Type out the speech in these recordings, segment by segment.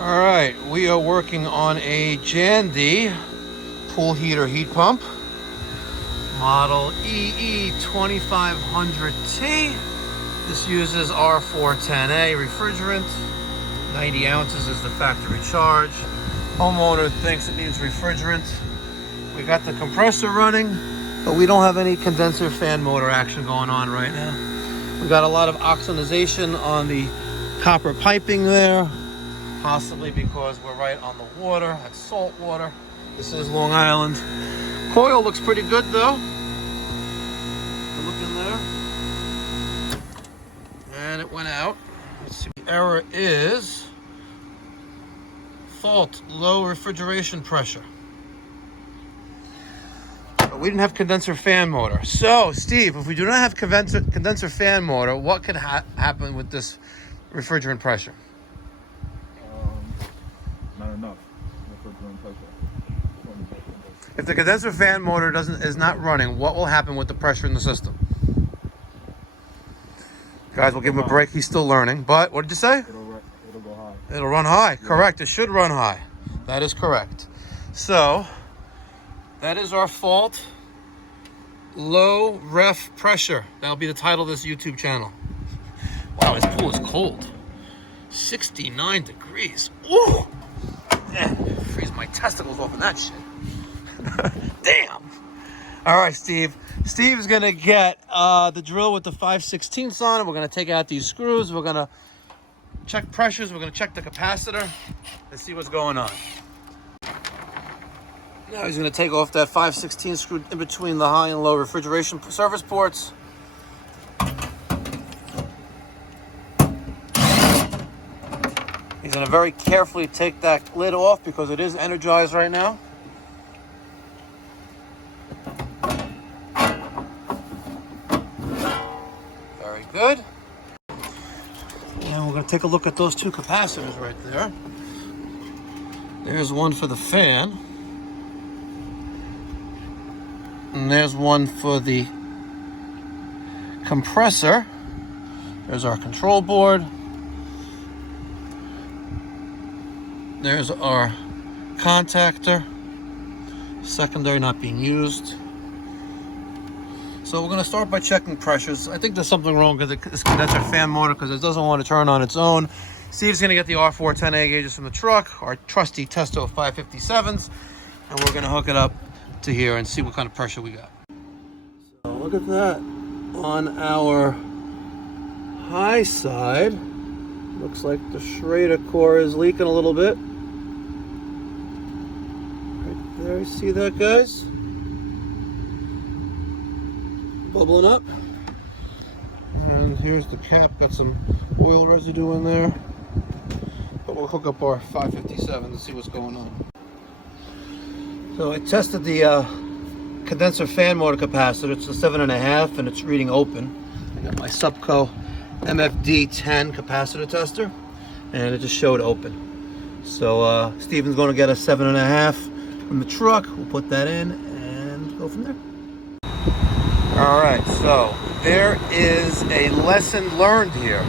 All right, we are working on a Jandy pool heater heat pump, model EE2500T. This uses R410A refrigerant. 90 ounces is the factory charge. Homeowner thinks it needs refrigerant. We got the compressor running, but we don't have any condenser fan motor action going on right now. We got a lot of oxidization on the copper piping there, possibly because we're right on the water. That's salt water. This is Long Island. Coil looks pretty good though. Look in there. And it went out. Let's see. The error is fault, low refrigeration pressure. But we didn't have condenser fan motor. So, Steve, if we do not have condenser fan motor, what could happen with this refrigerant pressure? Not enough refrigerant pressure. If the condenser fan motor is not running, what will happen with the pressure in the system? Guys, we'll give him a break. He's still learning. But what did you say? It'll go high. It'll run high. Yeah. Correct. It should run high. That is correct. So that is our fault. Low ref pressure. That'll be the title of this YouTube channel. Wow, this pool is cold. 69 degrees. Ooh! Freeze my testicles off in that shit. Damn. All right, Steve. Steve's gonna get the drill with the 5/16 on it. We're gonna take out these screws. We're gonna check pressures. We're gonna check the capacitor and see what's going on. Now he's gonna take off that 5/16 screw in between the high and low refrigeration service ports. He's gonna very carefully take that lid off because it is energized right now. Very good. And we're gonna take a look at those two capacitors right there. There's one for the fan. And there's one for the compressor. There's our control board. There's our contactor. Secondary not being used. So we're going to start by checking pressures. I think there's something wrong with this condenser fan motor because it doesn't want to turn on its own. Steve's going to get the R410A gauges from the truck, our trusty Testo 557s, and we're going to hook it up to here and see what kind of pressure we got. So look at that. On our high side, looks like the Schrader core is leaking a little bit. Right there, see that, guys? Bubbling up. And here's the cap, got some oil residue in there. But we'll hook up our 557 to see what's going on. So I tested the condenser fan motor capacitor. It's a 7.5 and it's reading open. I got my Subco MFD10 capacitor tester and it just showed open. So Steven's going to get a 7.5 from the truck. We'll put that in and go from there. All right, so there is a lesson learned here.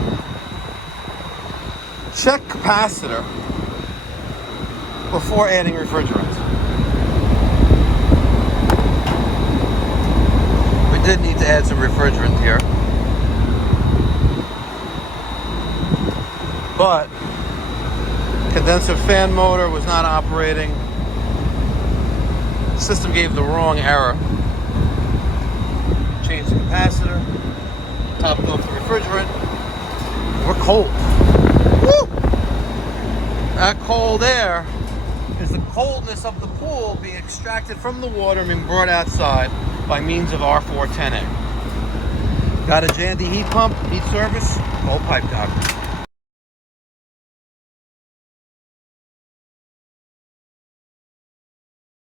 Check capacitor before adding refrigerant. We did need to add some refrigerant here. But condenser fan motor was not operating. The system gave the wrong error. Changed the capacitor, topped off the refrigerant. We're cold. Woo! That cold air is the coldness of the pool being extracted from the water and being brought outside by means of R410A. Got a Jandy heat pump, need service? Call Pipe Doctor.